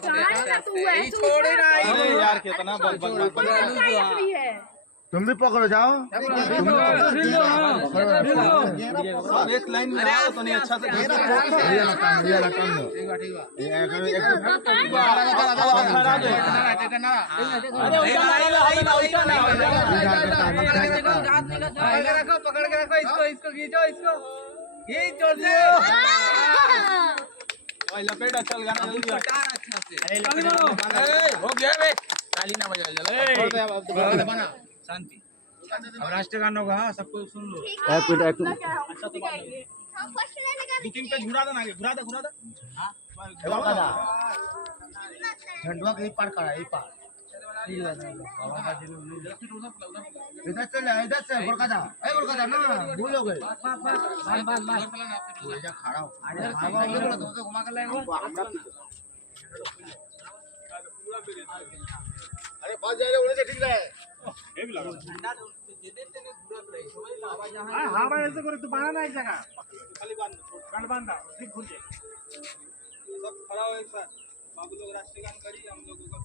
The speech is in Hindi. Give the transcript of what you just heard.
छोड़े ना अरे यार कितना तुम भी पकड़ो जाओ। सब एक लाइन में आओ तो नहीं अच्छा से ये लगा दो। अरे पकड़ के रखो इसको खींचो इसको ये जोर से लपेटा चल गाना जल्दी अच्छा से हो गया बे ताली ना बजा चल बना शांति। अब राष्ट्रीय गान होगा। हाँ सबको सुन लो। एक मिनट दो तीन पे घुरा दे ना आगे घुरा दे झंडुआ के पार करा ये पार इधर से गोरखा जा ना भूल हो गए खड़ा हो घुमा कर लाएंगे। अरे पास जा रहे होने से ठीक रहा है। हाँ भाई ऐसे करो तू बांधा ना एक जगह खाली बांधा ठीक खुल जाए। सब खड़ा हो एक साथ बाबू लोग राष्ट्रीय गान करी हम लोगों का